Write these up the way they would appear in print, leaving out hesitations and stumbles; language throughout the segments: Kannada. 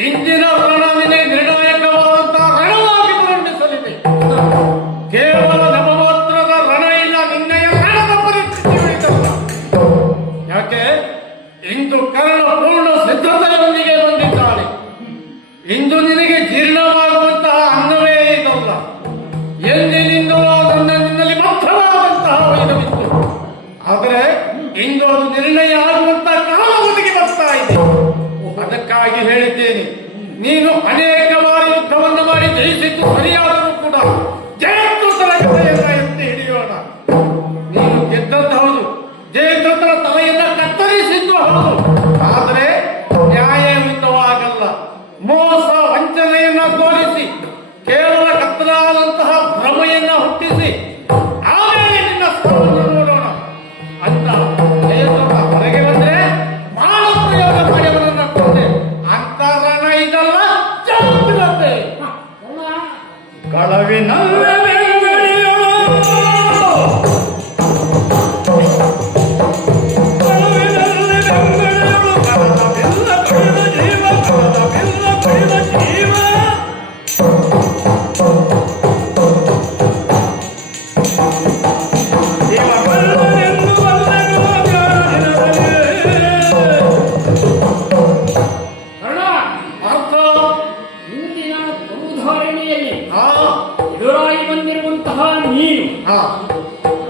ಇಂದಿನ ರಣವಿನೇ ನಿರ್ಣಾಯಕವಾದಂತಹ ರಣವಾಗಿ ಪರಿಣಮಿಸಲಿದೆ. ಕೇವಲ ನವಮಾತ್ರದ ರಣ ಇಲ್ಲ, ನಿನ್ನೆಯ ರಣದ ಪರಿಸ್ಥಿತಿ ಉಳಿದಲ್ಲ. ಯಾಕೆ ಇಂದು ಕರ್ಣ ಪೂರ್ಣ ಸಿದ್ಧತೆಯೊಂದಿಗೆ ಬಂದಿದ್ದಾಳೆ. ಇಂದು ನಿನಗೆ ಜೀರ್ಣವಾಗುವಂತಹ ಅನ್ನವೇ ಇದಲ್ಲ. ಎಂದಿನಿಂದೋ ನಿನ್ನಲ್ಲಿ ಮತ್ತವಾದಂತಹ ವೈರವಿತ್ತು. ಆದರೆ ಇಂದು ಅದು ನಿರ್ಣಯ ಆಗುವಂತಹ ಕಾಲ ಒದಗಿ ಬರ್ತಾ ಇದೆ. ಅದಕ್ಕಾಗಿ ಹೇಳಿದ್ದೇನೆ, ನೀನು ಅನೇಕ ಬಾರಿ ಯುದ್ಧವನ್ನು ಮಾಡಿ ಜಯಿಸಿದ್ದು ಸರಿಯಾದರೂ ಕೂಡ ಜಯದ್ರಥರ ಕಥೆಯನ್ನ ಎತ್ತಿ ಹಿಡಿಯೋಣ. ನೀನು ಗೆದ್ದದ್ದು ಹೌದು, ಜಯದ್ರಥರ ತಲೆಯನ್ನ ಕತ್ತರಿಸಿದ್ದು ಹೌದು. ಆದರೆ ನ್ಯಾಯಯುತವಾಗಲ್ಲ. ಮೋಸ ವಂಚನೆಯನ್ನ ತೋರಿಸಿ ಕೇವಲ ಕತ್ತಲಾದಂತಹ ಭ್ರಮೆಯನ್ನ ಹುಟ್ಟಿಸಿ ಆಮೇಲೆ ನಿನ್ನ ಸ್ಥಳವನ್ನು ನೋಡೋಣ ಅಂತ ಜಯದ್ರಥ ಹೊರಗೆ ಬಂದ್ರೆ ಬಾಣ ಪ್ರಯೋಗ ಮಾಡಿಯವರನ್ನ ಕೊಂದೆ. ಅಂತರಣ ಇದಲ್ಲ, ಜಾಗ್ರತೆ. ಕಳವಿನಲ್ಲೇ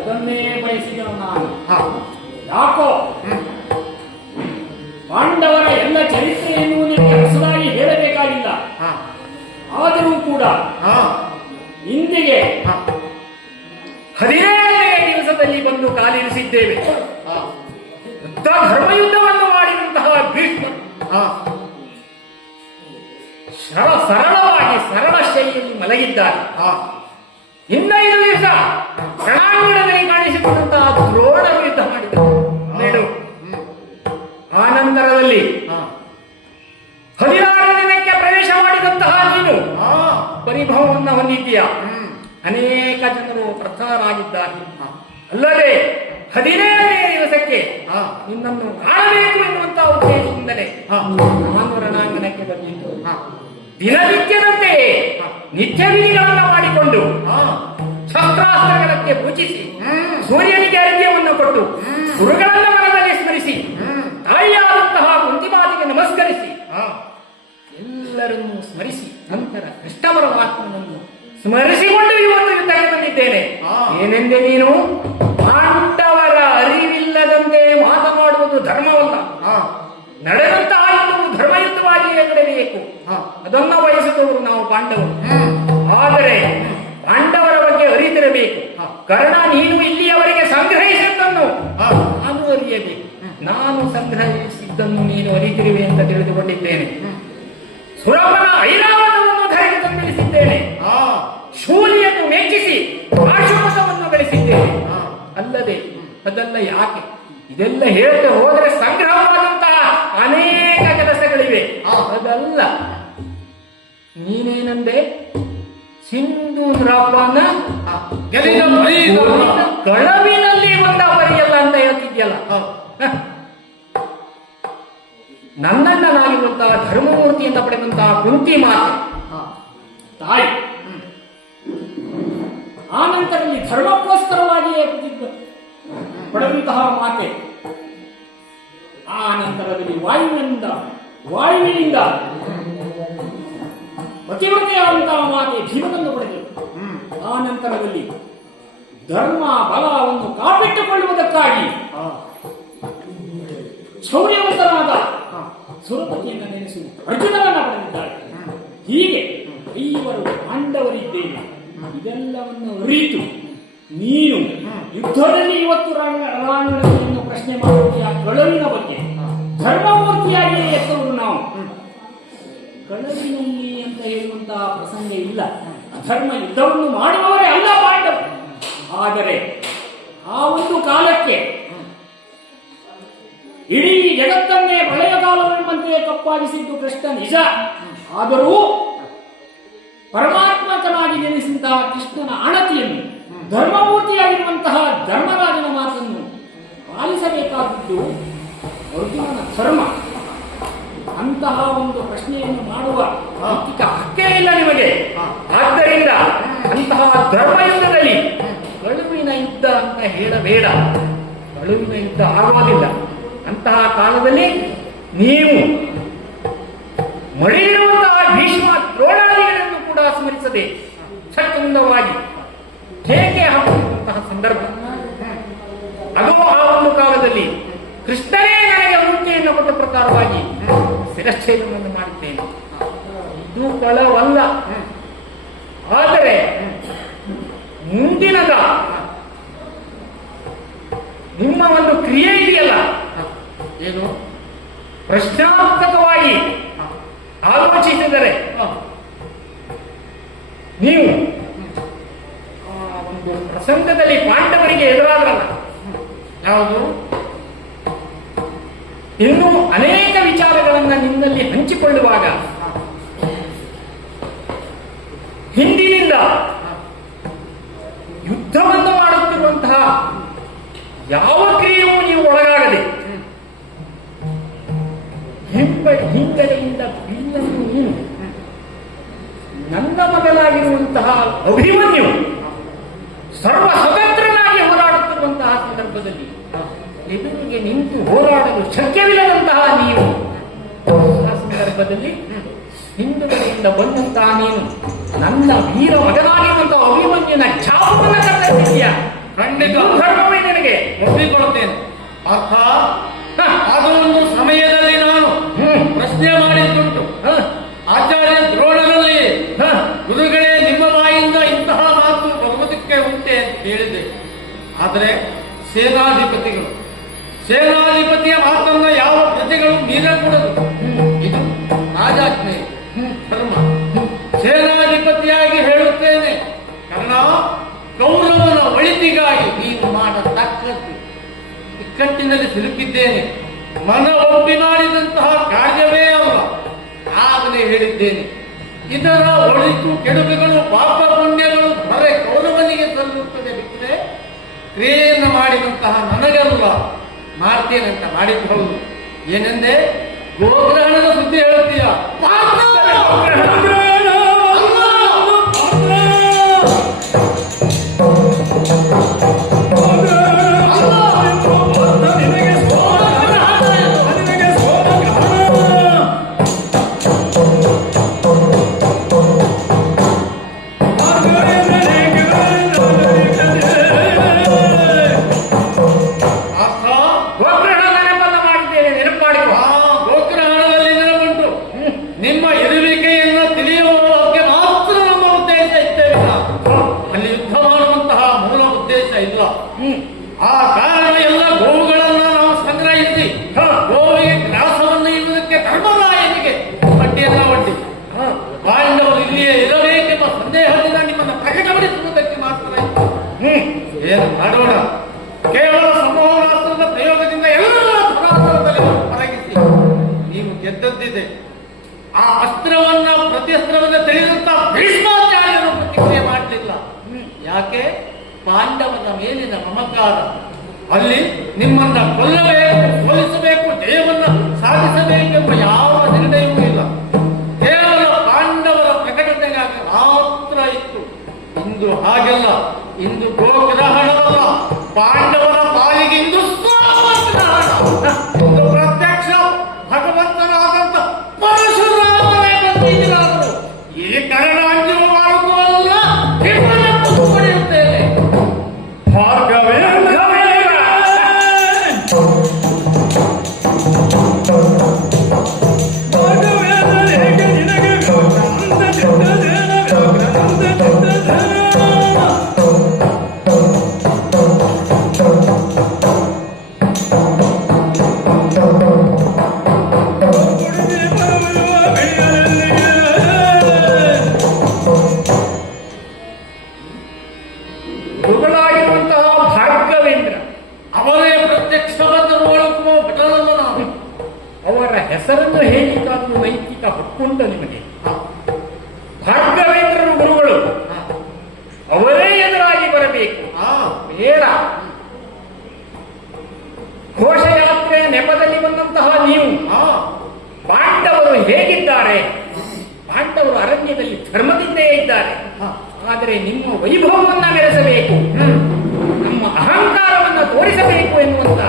ಅದನ್ನೇ ಬಯಸಿದ ನಾನು. ಯಾಕೋ ಪಾಂಡವರ ಎಲ್ಲ ಚರಿತ್ರೆಯನ್ನು ನಿಮಗೆ ಹೊಸದಾಗಿ ಹೇಳಬೇಕಾಗಿಲ್ಲ. ಆದರೂ ಕೂಡ ಇಂದಿಗೆ 17ನೇ ದಿವಸದಲ್ಲಿ ಬಂದು ಕಾಲಿರಿಸಿದ್ದೇವೆ. ಧರ್ಮಯುದ್ಧವನ್ನು ಮಾಡಿದಂತಹ ಭೀಷ್ಮ ಸರಳವಾಗಿ ಸರಳ ಶೈಲಿಯಲ್ಲಿ ಮಲಗಿದ್ದಾರೆ. 5 ದಿವಸ ರಣಾಂಗಣದಲ್ಲಿ ಕಾಣಿಸಿಕೊಂಡಂತಹ ದ್ರೋಣರು ಯುದ್ಧ ಮಾಡಿದರು. ಆ ನಂತರದಲ್ಲಿ 16 ದಿನಕ್ಕೆ ಪ್ರವೇಶ ಮಾಡಿದಂತಹ ನೀನು ಪರಿಭವವನ್ನು ಹೊಂದಿದ್ದೀಯ. ಅನೇಕ ಜನರು ಪ್ರಚಾರಾಗಿದ್ದಾರೆ. ಅಲ್ಲದೆ 17ನೇ ದಿವಸಕ್ಕೆ ನಿನ್ನನ್ನು ಕಾಣಬೇಕು ಎನ್ನುವಂತಹ ಉದ್ದೇಶದಿಂದಲೇ ನಾನು ರಣಾಂಗಣಕ್ಕೆ ಬಂದಿದ್ದು. ದಿನನಿತ್ಯದಂತೆ ನಿತ್ಯ ವಿಧಿಗಳನ್ನು ಮಾಡಿಕೊಂಡು ಶಸ್ತ್ರಾಸ್ತ್ರಗಳಕ್ಕೆ ಪೂಜಿಸಿ ಸೂರ್ಯನಿಗೆ ಅರ್ಘ್ಯವನ್ನು ಕೊಟ್ಟು ಗುರುಗಳನ್ನ ಮನದಲ್ಲಿ ಸ್ಮರಿಸಿ ತಾಯಿಯಾದಂತಹ ಕುಂತಿಮಾತೆಗೆ ನಮಸ್ಕರಿಸಿ ಎಲ್ಲರನ್ನೂ ಸ್ಮರಿಸಿ ನಂತರ ಕೃಷ್ಣ ಪರಮಾತ್ಮನನ್ನು ಸ್ಮರಿಸಿಕೊಂಡು ಇವತ್ತು ಯುದ್ಧಕ್ಕೆ ಬಂದಿದ್ದೇನೆ. ಏನೆಂದೆ ನೀನು? ಪಾಂಡವರ ಅರಿವಿಲ್ಲದಂತೆ ಮಾತನಾಡುವುದು ಧರ್ಮವಲ್ಲ. ನಡೆದಂತಹ ಯುದ್ಧವು ಧರ್ಮಯುದ್ಧವಾಗಿಯೇ ನಡೆಯಬೇಕು. ಅದನ್ನು ಬಯಸಿದವರು ನಾವು ಪಾಂಡವರು. ಆದರೆ ಪಾಂಡವರ ಬಗ್ಗೆ ಅರಿತಿರಬೇಕು. ಕರ್ಣ ನೀನು ಇಲ್ಲಿಯವರೆಗೆ ಸಂಗ್ರಹಿಸಿದ್ದನ್ನು ನಾನು ಅರಿಯಬೇಕು. ನಾನು ಸಂಗ್ರಹಿಸಿದ್ದನ್ನು ನೀನು ಅರಿತಿರುವೆ ಅಂತ ತಿಳಿದುಕೊಂಡಿದ್ದೇನೆ. ಸುರಪನ ಐರಾವತವನ್ನು ಧರೆಗೆ ತಂದಿಳಿಸಿದ್ದೇನೆ. ಶೂಲಿಯನ್ನು ಮೆಚ್ಚಿಸಿ ಆಶುಪತವನ್ನು ಗಳಿಸಿದ್ದೇನೆ. ಅಲ್ಲದೆ ಅದೆಲ್ಲ ಯಾಕೆ? ಇದೆಲ್ಲ ಹೇಳ್ತಾ ಹೋದರೆ ಸಂಗ್ರಹವಾದಂತಹ ಅನೇಕ ಕೆಲಸಗಳಿವೆ. ಅದಲ್ಲ, ನೀನೇನಂದೆ? ಸಿಂಧೂರಪ್ಪನ ಕಳವಿನಲ್ಲಿ ಬಂದ ಬರೆಯಲ್ಲ ಅಂತ ಹೇಳ್ತಿದ್ಯಲ್ಲ. ನನ್ನನ್ನಾಗಿರುವಂತಹ ಧರ್ಮಮೂರ್ತಿಯಿಂದ ಪಡೆದಂತಹ ಕುಂತಿ ಮಾತೆ ತಾಯಿ, ಆ ನಂತರದಲ್ಲಿ ಧರ್ಮಕ್ಕೋಸ್ಕರವಾಗಿಯೇ ಪಡೆದಂತಹ ಮಾತೆ, ಆ ನಂತರದಲ್ಲಿ ವಾಯುವಿನಿಂದ ಪತಿವ್ರತೆಯಾದಂತಹ ಮಾತೆ ಭೀಮನನ್ನು ಪಡೆದರು. ಆ ನಂತರದಲ್ಲಿ ಧರ್ಮ ಬಲವನ್ನು ಕಾಪಿಟ್ಟುಕೊಳ್ಳುವುದಕ್ಕಾಗಿ ಶೌರ್ಯವಂತನಾದ ಸುರಪತಿಯನ್ನು ನೆನೆಸುವ ಅರ್ಜುನನನ್ನ ಪಡೆದಿದ್ದಾರೆ. ಹೀಗೆ 5 ಪಾಂಡವರಿದ್ದೇವೆ. ಇದೆಲ್ಲವನ್ನು ಅರಿತು ನೀನು ಯುದ್ಧದಲ್ಲಿ ಇವತ್ತು ರಣಾಂಗಣವನ್ನು ಪ್ರಶ್ನೆ ಮಾಡುತ್ತೀಯ. ಕಳವಿನ ಬಗ್ಗೆ ಧರ್ಮಮೂರ್ತಿಯಾಗಿಯೇ ಎತ್ತವರು ನಾವು. ಕಳವಿನಲ್ಲಿ ಅಂತ ಹೇಳುವಂತಹ ಪ್ರಸಂಗ ಇಲ್ಲ. ಅಧರ್ಮ ಯುದ್ಧವನ್ನು ಮಾಡುವವರೇ ಅಲ್ಲ ಪಾಂಡವರು. ಆದರೆ ಆ ಒಂದು ಕಾಲಕ್ಕೆ ಇಡೀ ಜಗತ್ತನ್ನೇ ಪ್ರಳಯ ಕಾಲವೆಂಬಂತೆ ಕಪ್ಪಾಗಿಸಿದ್ದು ಕೃಷ್ಣ ನಿಜ. ಆದರೂ ಪರಮಾತ್ಮಕನಾಗಿ ನೆನೆಸಿದಂತಹ ಕೃಷ್ಣನ ಅಣತಿಯನ್ನು, ಧರ್ಮಮೂರ್ತಿಯಾಗಿರುವಂತಹ ಧರ್ಮರಾಜನ ಮಾತನ್ನು ಪಾಲಿಸಬೇಕಾದದ್ದು ಅರ್ಜುನನ ಧರ್ಮ. ಅಂತಹ ಒಂದು ಪ್ರಶ್ನೆಯನ್ನು ಮಾಡುವ ನೈತಿಕ ಹಕ್ಕೇ ಇಲ್ಲ ನಿಮಗೆ. ಆದ್ದರಿಂದ ಅಂತಹ ಧರ್ಮಯುದ್ಧದಲ್ಲಿ ಕಳುವಿನ ಯುದ್ಧ ಅಂತ ಹೇಳಬೇಡ. ಕಳುವಿನ ಯುದ್ಧ ಆಗೋದಿಲ್ಲ. ಅಂತಹ ಕಾಲದಲ್ಲಿ ನೀವು ಮಡಿಯಿರುವಂತಹ ಭೀಷ್ಮ ದ್ರೋಣಾದಿಗಳನ್ನು ಕೂಡ ಸ್ಮರಿಸದೆ ಸಚ್ಚಂದವಾಗಿ ಹೇಗೆ ಹಾಕುವಂತಹ ಸಂದರ್ಭ ಅದು. ಆ ಒಂದು ಕಾಲದಲ್ಲಿ ಕೃಷ್ಣನೇ ನನಗೆ ಮುಂಚೆಯನ್ನು ಕೊಟ್ಟ ಪ್ರಕಾರವಾಗಿ ಶಿರಚ್ಛೇದವನ್ನು ಮಾಡಿದ್ದೇನೆ. ಇದು ಕಳವಲ್ಲ. ಆದರೆ ಮುಂದಿನದ ನಿಮ್ಮ ಒಂದು ಕ್ರಿಯೆ ಇದೆಯಲ್ಲ, ಏನು ಪ್ರಶ್ನಾತ್ಮಕವಾಗಿ ಆಲೋಚಿಸಿದರೆ ನೀವು ಒಂದು ಪ್ರಸಂಗದಲ್ಲಿ ಪಾಂಡವರಿಗೆ ಎದುರಾದ್ರಲ್ಲ, ಯಾವುದು ಇನ್ನೂ ಅನೇಕ ವಿಚಾರಗಳನ್ನು ನಿನ್ನಲ್ಲಿ ಹಂಚಿಕೊಳ್ಳುವಾಗ ಹಿಂದಿನಿಂದ ಯುದ್ಧವನ್ನು ಮಾಡುತ್ತಿರುವಂತಹ ಯಾವ ಕ್ರಿಯೆಯೂ ನೀವು ಒಳಗಾಗದೆ ಹಿಂಗಡೆಯಿಂದ ಬಿಲ್ಲನ್ನು ನೀನು ನನ್ನ ಮಗನಾಗಿರುವಂತಹ ಅಭಿಮನ್ಯು ಸರ್ವ ಸ್ವತಂತ್ರನಾಗಿ ಹೋರಾಡುತ್ತಿರುವಂತಹ ಸಂದರ್ಭದಲ್ಲಿ ಎದುರಿಗೆ ನಿಂತು ಹೋರಾಡಲು ಶಕ್ಯವಿಲ್ಲದಂತಹ ನೀವು ಆ ಸಂದರ್ಭದಲ್ಲಿ ಹಿಂದುಗಡೆಯಿಂದ ಬಂದಂತಹ ನೀನು ನನ್ನ ವೀರ ಮಗನಾಗಿರುವಂತಹ ಅಭಿಮನ್ಯನ ಛಾಪವನ್ನು ಕರೆದಿದ್ದೀಯ. ಖಂಡಿತ ಧರ್ಮವೇ ನನಗೆ ಒಪ್ಪಿಕೊಳ್ಳುತ್ತೇನೆ. ಅರ್ಥ ಅದು ಒಂದು ಸಮಯದಲ್ಲಿ ನಾನು ಪ್ರಶ್ನೆ ಮಾಡಿದ್ದುಂಟು. ಆಚಾರ್ಯ ದ್ರೋಣರಲ್ಲಿ ಗುರುಗಳೇ ನಿಮ್ಮ ಬಾಯಿಂದ ಇಂತಹ ಮಾತು ಬರುವುದಕ್ಕೆ ಉಂಟೆ ಅಂತ ಹೇಳಿದೆ. ಆದರೆ ಸೇನಾಧಿಪತಿಯ ಮಾತನ್ನ ಯಾವ ಪ್ರಜೆಗಳು ಮೀರಕೂಡದು. ಇದು ರಾಜಾಜ್ಞೆ, ಧರ್ಮ. ಸೇನಾಧಿಪತಿಯಾಗಿ ಹೇಳುತ್ತೇನೆ, ಕಾರಣ ಕೌರವನ ಒಳಿತಿಗಾಗಿ ನೀನು ಮಾಡತಕ್ಕದ್ದು ಇಕ್ಕಟ್ಟಿನಲ್ಲಿ ಸಿಲುಕಿದ್ದೇನೆ. ಮನ ಒಪ್ಪಿ ಮಾಡಿದಂತಹ ಕಾರ್ಯವೇ ಅಲ್ಲ. ಆಗಲೇ ಹೇಳಿದ್ದೇನೆ, ಇದರ ಒಳಿತು ಕೆಡುಕುಗಳು ಪಾಪ ಪುಣ್ಯಗಳು ಬರೆ ಕೌರವನಿಗೆ ಸಲ್ಲುತ್ತದೆ ಬಿಟ್ಟರೆ ಕ್ರಿಯೆಯನ್ನು ಮಾಡಿದಂತಹ ನನಗಲ್ಲ. ಮಾಡ್ತೇನಂತ ಮಾಡಿದ್ದು ಹೌದು. ಏನೆಂದೇ ಗೋಗ್ರಹಣದ ಸುದ್ದಿ ಹೇಳ್ತೀಯ? ನಿಮ್ಮ ಇರುವಿಕೆಯನ್ನು ತಿಳಿಯುವ ಬಗ್ಗೆ ಮಾತ್ರ ನಮ್ಮ ಉದ್ದೇಶ ಇದ್ದೇವೆ. ಅಲ್ಲಿ ಯುದ್ಧ ಮಾಡುವಂತಹ ಮೂಲ ಉದ್ದೇಶ ಇಲ್ಲ. ಆ ಕಾರಣ ಎಲ್ಲ ಗೋವುಗಳನ್ನ ನಾವು ಸಂಗ್ರಹಿಸಿ ಗೋವಿಗೆ ಗ್ರಾಸವನ್ನು ಇರುವುದಕ್ಕೆ ಧರ್ಮರಾಯನಿಗೆ ಪಟ್ಟಿಯನ್ನ ಒಡ್ಡಿ ಪಾಂಡವರು ಇಲ್ಲಿಯೇ ಇರಬೇಕೆಂಬ ಸಂದೇಹದಿಂದ ನಿಮ್ಮನ್ನು ಪ್ರಕಟಪಡಿಸುವುದಕ್ಕೆ ಮಾತ್ರ ಇತ್ತು. ಏನು ಮಾಡೋಣ? ಕೇವಲ ಸಂಮೋಹನಾಸ್ತ್ರದ ಪ್ರಯೋಗದಿಂದ ಎಲ್ಲ ಧರಾತರದಲ್ಲಿ ಹೊರಗಿಸಿ ನೀವು ಗೆದ್ದದ್ದಿದೆ. ಆ ಅಸ್ತ್ರವನ್ನ ಪ್ರತ್ಯಸ್ತ್ರವನ್ನ ತಿಳಿದಂತ ಭೀಷ್ಮಾಚಾರ್ಯರು ಪ್ರತಿಕ್ರಿಯೆ ಮಾಡಲಿಲ್ಲ. ಯಾಕೆ? ಪಾಂಡವನ ಮೇಲಿನ ಮಮಕಾರ. ಅಲ್ಲಿ ನಿಮ್ಮನ್ನ ಕೊಲ್ಲಬೇಕು, ಸೋಲಿಸಬೇಕು, ಜಯವನ್ನ ಸಾಧಿಸಬೇಕೆಂಬ ಯಾವ ನಿರ್ಣಯವೂ ಇಲ್ಲ. ಕೇವಲ ಪಾಂಡವರ ಪ್ರಕಟಣೆಗಾಗಿ ಮಾತ್ರ ಇತ್ತು. ಇಂದು ಹಾಗೆಲ್ಲ. ಇಂದು ಗೋಗ್ರಹಣವಲ್ಲ, ಪಾಂಡವರ ಪಾಲಿಗೆ ಇಂದು ಒಂದು ಪ್ರತ್ಯಕ್ಷ ಭಗವಂತನಾದಂತ ಪರಶುರಾಮನೇ ಬಂದಿದ್ದಾರು. ಈ ಕರಣಾಂಜು ಮಾರ್ಗವಲ್ಲ ಪಡೆಯುತ್ತೇನೆ. ಗುರುಗಳಾಗಿರುವಂತಹ ಭಾಗ್ಯವೇಂದ್ರ ಅವರೇ ಪ್ರತ್ಯಕ್ಷವಾದ ನೋಡುವ ಭಟನಲ್ಲ ನಾವು. ಅವರ ಹೆಸರನ್ನು ಹೇಳಿಕಾದರೂ ನೈತಿಕ ಹಕ್ಕುಂಟ ನಿಮಗೆ. ಭಾಗ್ಯವೇಂದ್ರರು ಗುರುಗಳು, ಅವರೇ ಎದುರಾಗಿ ಬರಬೇಕು. ಬೇಡ. ಘೋಷಯಾತ್ರೆಯ ನೆಪದಲ್ಲಿ ಬಂದಂತಹ ನೀವು ಕೌರವರು ಹೇಗಿದ್ದಾರೆ? ಪಾಂಡವರು ಅರಣ್ಯದಲ್ಲಿ ಧರ್ಮದಿಂದೇ ಇದ್ದಾರೆ. ಆದರೆ ನಿಮ್ಮ ವೈಭವವನ್ನ ಮೆರೆಸಬೇಕು, ನಮ್ಮ ಅಹಂಕಾರವನ್ನ ತೋರಿಸಬೇಕು ಎನ್ನುವಂತ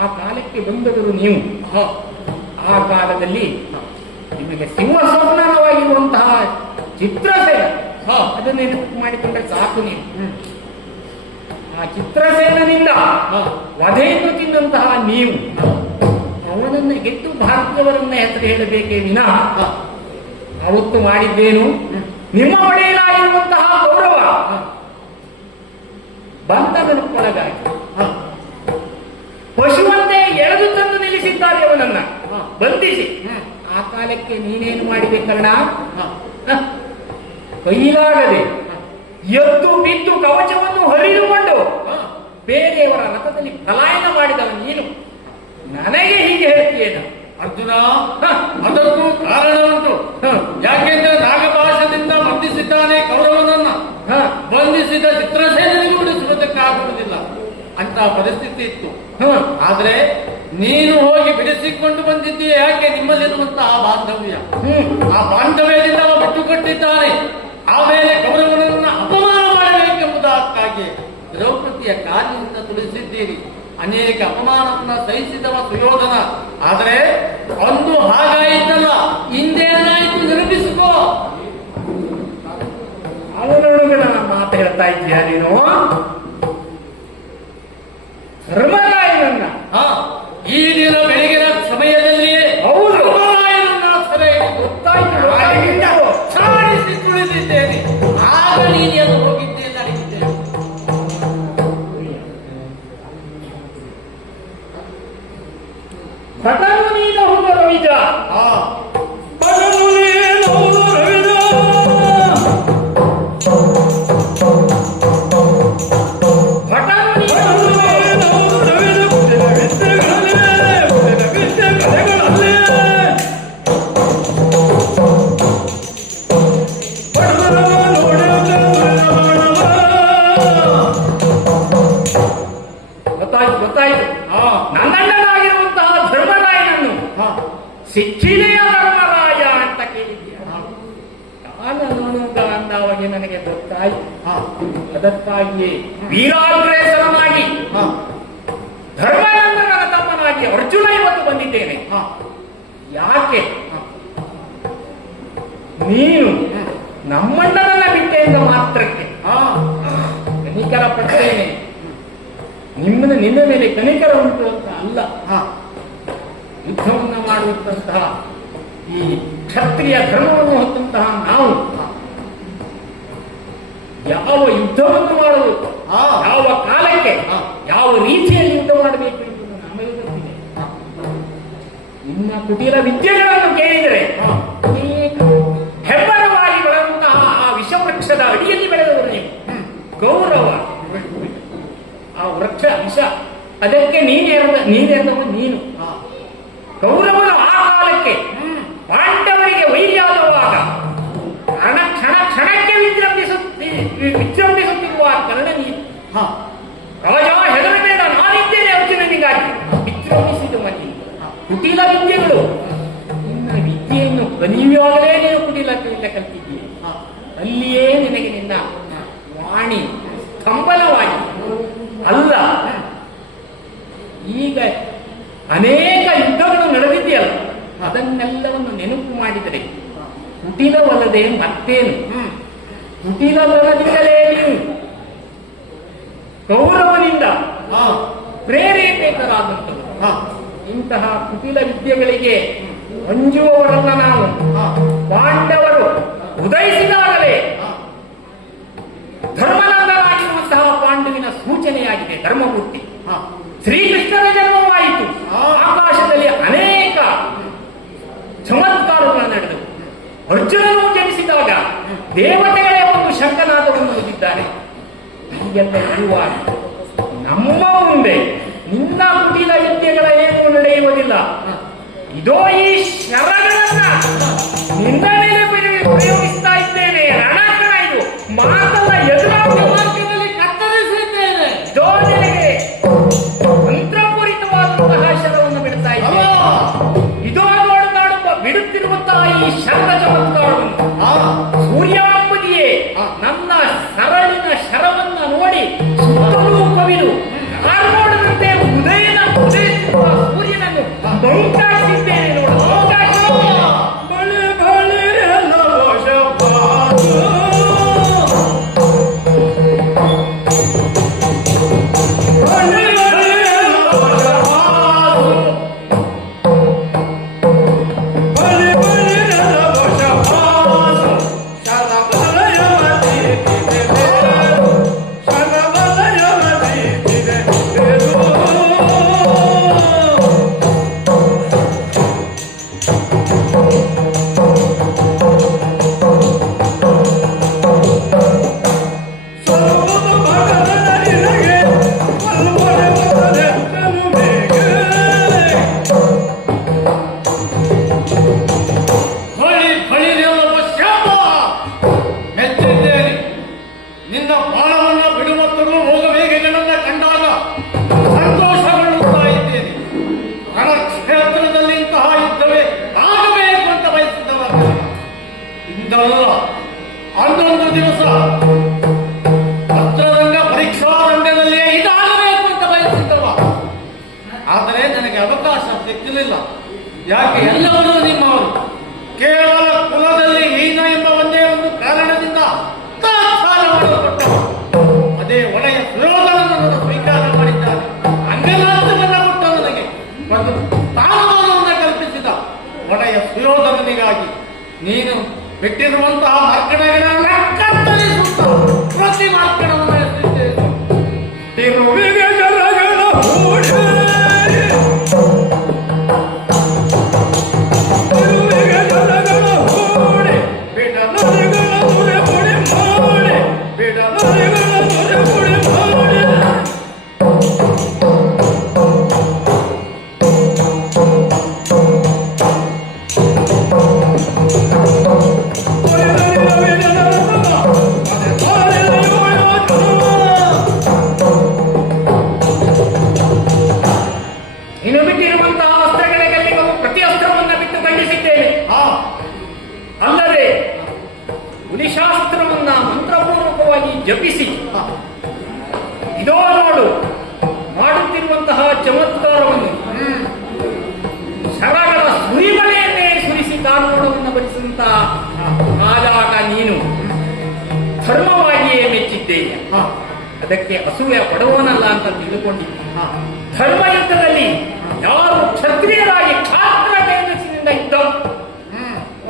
ಆ ಕಾಲಕ್ಕೆ ಬಂದವರು ನೀವು. ಆ ಕಾಲದಲ್ಲಿ ನಿಮಗೆ ಸಿಂಹಸ್ವಪ್ನವಾಗಿರುವಂತಹ ಚಿತ್ರಸೇನ ಅದನ್ನು ನೆನಪು ಮಾಡಿಕೊಂಡ್ರೆ ಸಾಕು. ನೀವು ಆ ಚಿತ್ರಸೇನನಿಂದ ವಧೆಯನ್ನು ತಿಂದಂತಹ ನೀವು ಅವನನ್ನು ಗೆದ್ದು ಭಾರತೀಯವರನ್ನ ಹೆಸರು ಹೇಳಬೇಕೇ ವಿನಃ ಅವತ್ತು ಮಾಡಿದ್ದೇನು? ನಿಮ್ಮ ಒಡೆಯಲಾಗಿರುವಂತಹ ಗೌರವ ಬಂಧನಕ್ಕೊಳಗಾಗಿ ಪಶುವಂತೆ ಎಳೆದು ತಂದು ನಿಲ್ಲಿಸಿದ್ದಾರೆ ಅವನನ್ನ ಬಂಧಿಸಿ. ಆ ಕಾಲಕ್ಕೆ ನೀನೇನು ಮಾಡಿದೆ ಕರ್ಣ? ಕೈಲಾಗದೆ ಎದ್ದು ಬಿದ್ದು ಕವಚವನ್ನು ಹರಿದುಕೊಂಡು ಬೇರೆಯವರ ರಥದಲ್ಲಿ ಪಲಾಯನ ಮಾಡಿದವ ನೀನು ನನಗೆ ಹೀಗೆ ಹೇಳ್ತೀಯೇನು? ಅರ್ಜುನ, ಅದಕ್ಕೂ ಕಾರಣ ಉಂಟು. ಯಾಕೆಂದ್ರೆ ನಾಗಪಾಶದಿಂದ ಬಂಧಿಸಿದ್ದಾನೆ ಕೌರವನನ್ನ. ಬಂಧಿಸಿದ ಚಿತ್ರಸೇನಿಗೂ ಬಿಡಿಸುವುದಕ್ಕಾಗುವುದಿಲ್ಲ ಅಂತ ಪರಿಸ್ಥಿತಿ ಇತ್ತು. ಆದ್ರೆ ನೀನು ಹೋಗಿ ಬಿಡಿಸಿಕೊಂಡು ಬಂದಿದ್ದೀಯ. ಯಾಕೆ? ನಿಮ್ಮಲ್ಲಿರುವಂತಹ ಬಾಂಧವ್ಯ. ಆ ಬಾಂಧವ್ಯದಿಂದ ಅವ ಬಿಟ್ಟುಕೊಟ್ಟಿದ್ದಾನೆ. ಆಮೇಲೆ ಕೌರವನನ್ನ ಅಪಮಾನ ಮಾಡಬೇಕೆಂಬುದಕ್ಕಾಗಿ ದ್ರೌಪದಿಯ ಕಾಲಿನಿಂದ ತುಳಿಸಿದ್ದೀರಿ. ಅನೇಕ ಅಪಮಾನವನ್ನ ಸಹಿಸಿದವ ಸುಯೋಧನ. ಆದರೆ ಒಂದು ಹಾಗಾಯಿತಲ್ಲ, ಹಿಂದೇನಾಯಿತು ನಿರೂಪಿಸಿಕೋ. ಅವನೊಳಗೆ ನನ್ನ ಮಾತು ಹೇಳ್ತಾ ಇದ್ದೀಯ ನೀನು? ಧರ್ಮರಾಯನನ್ನ ಈ ದಿನ ಬೆಳಗಿನ ಸಮಯದಲ್ಲಿಯೇ ಹೌದು ಧರ್ಮರಾಯನನ್ನ ಸಭೆ ಗೊತ್ತಾಯಿತು. ಸಾಡಿಸಿ ತುಳಿದಿದ್ದೇನೆ. ಆಗ ನೀನು ಹೋಗಿದ್ದೇನೆ ನಡೆಯುತ್ತೇನೆ. ಭಟನು ನೀನು ಹುಡುಗ ರವಿಜ. ಭಟನು ನೀನು ಹುಡುಗ ರವಿಜ. ಭಟನು ನೀನು ಹುಡುಗ ರವಿಜ. ಗೊತ್ತಾಯ್ತು ಗೊತ್ತಾಯ್ತು. ನನ್ನಣ್ಣನಾಗಿರುವಂತಹ ಧರ್ಮರಾಯನನ್ನು ಸಿಕ್ಕಿದೆಯ ಧರ್ಮರಾಯ ಅಂತ ಕೇಳಿದ್ಯಾ? ಕಾಲನುಗ ಅಂದವಾಗಿ ನನಗೆ ಗೊತ್ತಾಯ್ತು. ಅದಕ್ಕಾಗಿಯೇ ವೀರಾಗ್ರೇಸರನಾಗಿ ಧರ್ಮನಂದನ ತಮ್ಮನಾಗಿ ಅರ್ಜುನ ಇವತ್ತು ಬಂದಿದ್ದೇನೆ. ಯಾಕೆ? ನೀನು ನಮ್ಮಣ್ಣನನ್ನ ಬಿಟ್ಟೆ ಎಂದ ಮಾತ್ರಕ್ಕೆ ಕನಿಕರ ಪಡ್ತೇನೆ. ನಿನ್ನ ಮೇಲೆ ಕನಿಕರ ಉಂಟು ಅಂತ ಅಲ್ಲ. ಯುದ್ಧವನ್ನು ಮಾಡುವಂತಹ ಈ ಕ್ಷತ್ರಿಯ ಧರ್ಮವನ್ನು ಹೊತ್ತಂತಹ ನಾವು ಯಾವ ಯುದ್ಧವನ್ನು ಮಾಡಬೇಕು, ಯಾವ ಕಾಲಕ್ಕೆ ಯಾವ ರೀತಿಯಲ್ಲಿ ಯುದ್ಧ ಮಾಡಬೇಕು ಎಂಬುದು ನಮಗೆ ಗೊತ್ತಿದೆ. ನಿಮ್ಮ ಕುಟೀರ ವಿದ್ಯೆಗಳನ್ನು ಕೇಳಿದರೆ ಹೆಬ್ಬರವಾಗಿ ಬೆಳೆದಂತಹ ಆ ವಿಷವೃಕ್ಷದ ಅಡಿಯಲ್ಲಿ ಬೆಳೆದವರು ನೀವು. ಗೌರವ ಆ ವೃಕ್ಷ ವಿಷ, ಅದಕ್ಕೆ ನೀನೆಂದವ ನೀನು. ಕೌರವನು ಆ ಕಾಲಕ್ಕೆ ಪಾಂಡವರಿಗೆ ವೈರ್ಯಾದವಾಗ ಕ್ಷಣಕ್ಕೆ ವಿಜೃಂಭಿಸುತ್ತಿರುವ ಕರ್ಣ ನೀನು. ರಾಜ ಹೆದರಬೇಡ, ನಾನಿದ್ದೇನೆ ಅರ್ಜುನನಿಗಾಗಿ ವಿಜೃಂಭಿಸಿದ ಮನೆ ಕುಟಿಲ ವಿದ್ಯೆಗಳು. ನಿನ್ನ ವಿದ್ಯೆಯನ್ನು ಕಲಿಯುವಾಗಲೇ ನೀನು ಕುಟಿಲತೆಯಿಂದ ಕಲ್ತಿದ್ದೀಯ. ಅಲ್ಲಿಯೇ ನಿನಗೆ ನಿನ್ನ ವಾಣಿ ಸ್ತಂಭನವಾಗಿ ಅಲ್ಲ. ಈಗ ಅನೇಕ ಯುದ್ಧಗಳು ನಡೆದಿದೆಯಲ್ಲ, ಅದನ್ನೆಲ್ಲವನ್ನು ನೆನಪು ಮಾಡಿದರೆ ಕುಟಿಲವಲ್ಲದೆ ಮತ್ತೇನು? ಕುಟಿಲವಲ್ಲದಿರಲೇ ನೀವು ಕೌರವನಿಂದ ಪ್ರೇರೇಪಿತರಾದಂಥದ್ದು. ಇಂತಹ ಕುಟಿಲ ವಿದ್ಯೆಗಳಿಗೆ ಅಂಜುವವರನ್ನ ನಾವು ಪಾಂಡವರು ಉದಯಿಸಿದಾಗಲೇ ಧರ್ಮನಂದನಾಗಿರುವಂತಹ ಪಾಂಡವಿನ ಸೂಚನೆಯಾಗಿದೆ ಧರ್ಮಮೂರ್ತಿ. ಶ್ರೀಕೃಷ್ಣನ ಜನ್ಮವಾಯಿತು. ಆಕಾಶದಲ್ಲಿ ಅನೇಕ ಚಮತ್ಕಾರಗಳು ನಡೆದವು. ಅರ್ಜುನನು ಜನಿಸಿದಾಗ ದೇವತೆಗಳೇ ಒಂದು ಶಂಕನಾದವನ್ನು ಓದಿದ್ದಾರೆ. ಹೀಗೆಲ್ಲ ಇರುವಾಗ ನಮ್ಮ ಮುಂದೆ ನಿನ್ನ ಕುಟಿಲ ವಿದ್ಯೆಗಳ ಏನು ನಡೆಯುವುದಿಲ್ಲ. ಇದೋ ಈ ಶರಗಳನ್ನ ನಿನ್ನ ಮೇಲೆ ಪ್ರಯೋಗಿಸ್ತಾ ಇದ್ದೇನೆ. ರಣಕಣ ಇದು ಮಾತಲ್ಲ, ಎದುರಾದ ಮಾರ್ಗದಲ್ಲಿ ಕತ್ತರಿಸಿದ್ದೇನೆ. ಇದೋ ನಿನಗೆ ಮಂತ್ರಪೂರಿತವಾದಂತಹ ಶರವನ್ನು ಬಿಡ್ತಾ ಇದ್ದೇನೆ. ಇದೋ ನೋಡು ಬಿಡು ಈ ಶರಣ ಚಮತ್ಕಾರವನ್ನು ಆ ಸೂರ್ಯಾಂಬುದಿಯೇ ನನ್ನ ಸರಳಿನ ಶರವನ್ನ ನೋಡಿ ಸುತ್ತಲೂ ಕವಿದು ನೋಡದಂತೆ ಉದಯಿಸುವ ಸೂರ್ಯನನ್ನು ಬೌಂಟಾಡಿಸಿದ್ದೇನೆ ನೋಡು ಬಳೆ ಬಳೆ ಲವಶಪಾದು. ಬಳೆ ಬಳೆ ಲವಶಪಾದು. ಬಳೆ ಬಳೆ ಲವಶಪಾದು. ಶರಬಲಯವತೀತಿದೆ ಬೇರು. ಶರಬಲಯವತೀತಿದೆ ಬೇರು. ಬಳಿ ಬಳಿರೆಲ್ಲವ ಶಾಪ ಮೆಚ್ಚಿದ್ದೇನೆ. ನಿನ್ನ ಬಾಣವನ್ನ ಬಿಡುಮತ್ತನ್ನು ಹೋಗಬೇಕೆಗಳನ್ನ ಕಂಡಾಗ ಸಂತೋಷಗೊಳ್ಳುತ್ತಾ ಇದ್ದೇನೆ. ರಣಕ್ಷೇತ್ರದಲ್ಲಿ ಇಂತಹ ಯುದ್ಧವೇ ಆಗಬೇಕು ಅಂತ ಬಯಸಿದ್ದವ ಇಂದಲ್ಲ. ಅಂದೊಂದು ದಿವಸ ಅಸ್ತ್ರರಂಗ ಪರೀಕ್ಷಾ ರಂಗದಲ್ಲಿಯೇ ಇದಾಗಬೇಕು ಅಂತ ಬಯಸಿದ್ದವ. ಆದರೆ ನನಗೆ ಅವಕಾಶ ಸಿಕ್ಕಲಿಲ್ಲ. ಯಾಕೆ? ಎಲ್ಲವರೂ ನಿಮ್ಮವರು. ಕೇವಲ ಕುಲದಲ್ಲಿ ಹೀನ ಎಂಬ ಒಂದೇ ಒಂದು ಕಾರಣದಿಂದ ತಾತ್ಸಾರ ಮಾಡಲ್ಪಟ್ಟವ. ಅದೇ ಒಡೆಯ ಸುಯೋಧನನನ್ನು ಸ್ವೀಕಾರ ಮಾಡಿದ್ದಾನೆ. ಅಂಗಲಾಂತವನ್ನ ಕೊಟ್ಟ ನನಗೆ ಒಂದು ಸ್ಥಾನಮಾನವನ್ನು ಕಲ್ಪಿಸಿದ ಒಡೆಯ ಸುಯೋಧನನಿಗಾಗಿ ನೀನು ಬಿಟ್ಟಿರುವಂತಹ ಮಾರ್ಕಣಗಳನ್ನು ಕತ್ತರಿಸುತ್ತ ಪ್ರತಿ ಮಾರ್ಕಣವನ್ನು ಎತ್ತಿದ್ದೇನೆ. ತಿರುವಿಗೆ ಜಲಗಳ ಹೂಡೆ. ತಿರುವಿಗೆ ಜಲಗಳ ಹೂಡೆ. ಬಿಡಲರಿಗಳ ನುರೆ ಪುಡಿ ಮಾಡಿ. ಬಿಡಲರಿಗಳ ನುರೆ ಪುಡಿ ಮಾಡಿ. ಇನ್ನು ಬಿಟ್ಟಿರುವಂತಹ ಅಸ್ತ್ರಗಳಿಗೆಲ್ಲಿಗೂ ಪ್ರತಿ ಅಸ್ತ್ರವನ್ನು ಬಿಟ್ಟು ಖಂಡಿಸಿದ್ದೇನೆ. ಅಲ್ಲದೆ ಹುಲಿಶಾಸ್ತ್ರವನ್ನ ಮಂತ್ರಪೂರ್ವಕವಾಗಿ ಜಪಿಸಿ ಇದೋ ನೋಡು ಮಾಡುತ್ತಿರುವಂತಹ ಚಮತ್ಕಾರವನ್ನು ಶರಗಳ ಸುರಿಮಳೆಯನ್ನೇ ಸುರಿಸಿ ಕಾನೂನವನ್ನು ಬರಿಸಿದಂತಹ ಆದಾಗ ನೀನು ಧರ್ಮವಾಗಿಯೇ ಮೆಚ್ಚಿದ್ದೇನೆ. ಅದಕ್ಕೆ ಅಸೂಯೆ ಪಡುವನಲ್ಲ ಅಂತ ತಿಳಿದುಕೊಂಡಿದ್ದೆ. ಧರ್ಮಯುದ್ಧದಲ್ಲಿ ಯಾರು ಕ್ಷತ್ರಿಯರಾಗಿ ಕ್ಷಾತ್ರ ತೇಜಸ್ಸಿನಿಂದ ಇದ್ದವು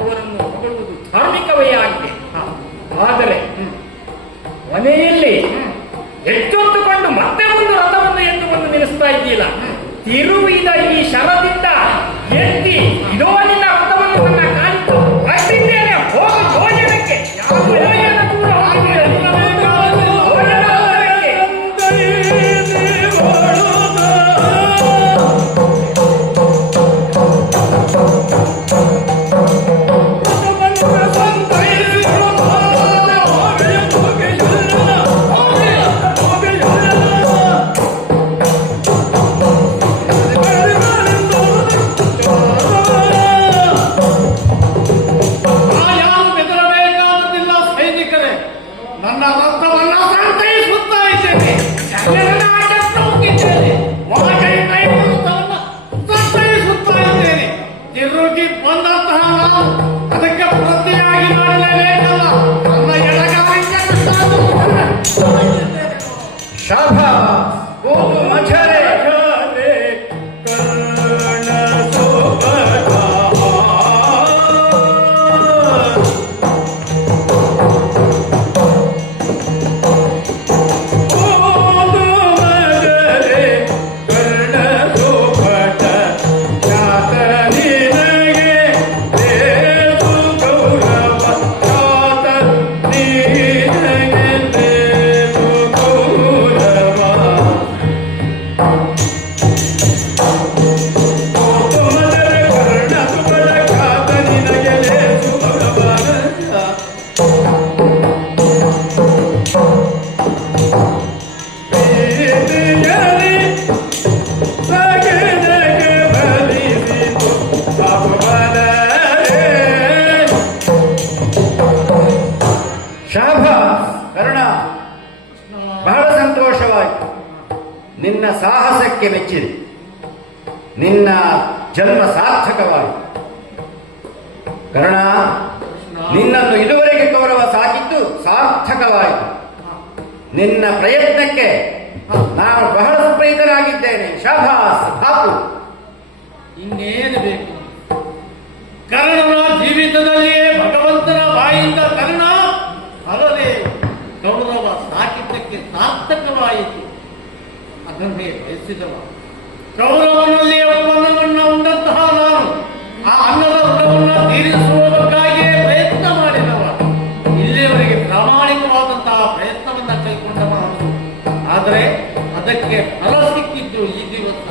ಅವರನ್ನು ಹೊಗಳುವುದು ಧಾರ್ಮಿಕವೇ ಆಗಿದೆ. ಆದರೆ ಮನೆಯಲ್ಲಿ ಎಚ್ಚೊತ್ತುಕೊಂಡು ಮತ್ತೆ ಒಂದು ರಥವನ್ನು ಎತ್ತುಕೊಂಡು ನಿಲ್ಲಿಸ್ತಾ ಇದ್ದೀಲ್ಲ. ತಿರುವಿದ ಈ ಶರದಿಂದ ಎತ್ತಿ ಇದೋ ನಿನ್ನ ರಥವನ್ನು ನನ್ನ ಕಾಲಿಟ್ಟು ಅಷ್ಟಿದ್ದೇನೆ ಹೋಗು ಯೋಜನಕ್ಕೆ. ಯಾವ ಯೋಜನೆ ಕೂಡ ಹೋಗಿಲ್ಲ. ಯಾರು ಬೆದರಬೇಕಾಗುತ್ತಿಲ್ಲ ಸೈನಿಕರೇ. ನನ್ನ ರಕ್ತವನ್ನ ಸಂತೈಸುತ್ತಾ ಇದ್ದೇನೆ. ಶರೀರದ ಆಟಕ್ಕೆ ಹೋಗಿದ್ದೇನೆ. ವಾಜಯ ಕೈವೃತ್ತವನ್ನ ಸಂತೈಸುತ್ತಾ ಇದ್ದೇನೆ. ತಿರುಗಿ ಬಂದಂತಹ ನಾವು ಅದಕ್ಕೆ ಪ್ರತಿಯಾಗಿ ಮಾಡಲೇಬೇಕಲ್ಲ. ನನ್ನ ಎಡಗಾಲಿಗೆ ಶಾಬಾಸ್. ಓದು ಮಚರೆ ಕರ್ಣ ಸೋಬಗ. ಗೌರವ ನಿನ್ನ ಸಾಹಸಕ್ಕೆ ಮೆಚ್ಚಿದೆ. ನಿನ್ನ ಜನ್ಮ ಸಾರ್ಥಕವಾಯಿತು. ಕರ್ಣ, ನಿನ್ನನ್ನು ಇದುವರೆಗೆ ಕೌರವ ಸಾಕಿದ್ದು ಸಾರ್ಥಕವಾಯಿತು. ನಿನ್ನ ಪ್ರಯತ್ನಕ್ಕೆ ನಾನು ಬಹಳ ಸುಪ್ರೀತನಾಗಿದ್ದೇನೆ. ಶಾಭಾಸ್ ಹಾಕು. ಇನ್ನೇನು ಬೇಕು? ಕರ್ಣನ ಜೀವಿತದಲ್ಲಿಯೇ ಭಗವಂತನ ಬಾಯಿಂದ ಕರ್ಣ ಅಲ್ಲದೆ ಕೌರವ ಸಾಕಿದ್ದಕ್ಕೆ ಸಾರ್ಥಕವಾಯಿತು. ಅದನ್ನೇ ಬಯಸಿದವ. ಕೌರವನಲ್ಲಿ ಉತ್ಪನ್ನವನ್ನು ಉಂಡಂತಹ ನಾನು ಆ ಅನ್ನದ ಋಣವನ್ನು ತೀರಿಸುವುದಕ್ಕಾಗಿಯೇ ಪ್ರಯತ್ನ ಮಾಡಿದವ. ಇಲ್ಲಿಯವರೆಗೆ ಪ್ರಾಮಾಣಿಕವಾದಂತಹ ಪ್ರಯತ್ನವನ್ನ ಕೈಗೊಂಡವ ಹೌದು. ಆದರೆ ಅದಕ್ಕೆ ಫಲ ಸಿಕ್ಕಿದ್ದು ಈ ದಿವಸ.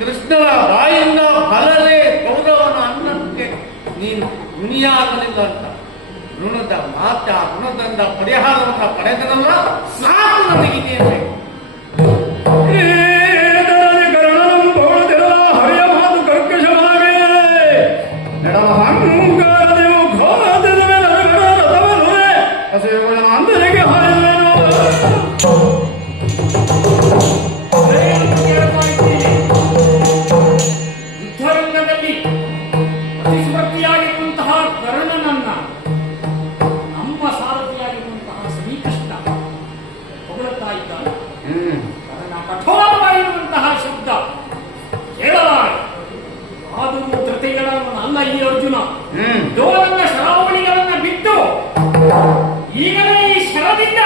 ಕೃಷ್ಣನ ಬಾಯಿಂದ ಫಲವೇ ಕೌರವನ ಅನ್ನಕ್ಕೆ ನೀನು ಋಣಿಯಾಗಲಿಲ್ಲ ಅಂತ ಋಣದ ಮಾತ ಋಣದಂಡ ಪರಿಹಾರವನ್ನು ಪಡೆದನಲ್ಲ, ಸಾಕು ನನಗಿದೆಯೇ. ಯುದ್ಧರಂಗದಲ್ಲಿ ಪ್ರತಿಸ್ಪರ್ಧಿಯಾಗಿರುವಂತಹ ಕರ್ಣನನ್ನ ನಮ್ಮ ಸಾರಥಿಯಾಗಿರುವಂತಹ ಶ್ರೀಕೃಷ್ಣ ಹೊಗಳುತ್ತಾ ಇದ್ದಾನೆ. ಕರ್ಣ ಕಠೋರವಾಗಿರುವಂತಹ ಶಬ್ದ ಕೇಳಲಾರೆ. ಆದರೂ ಧೃತಿಗಳನ್ನು ಅಲ್ಲ ಈ ಅರ್ಜುನ ದೋಲನ್ನ ಶ್ರಾವಣಿಗಳನ್ನ ಬಿಟ್ಟು ಈಗಲೇ ಈ ಶರದಿಂದ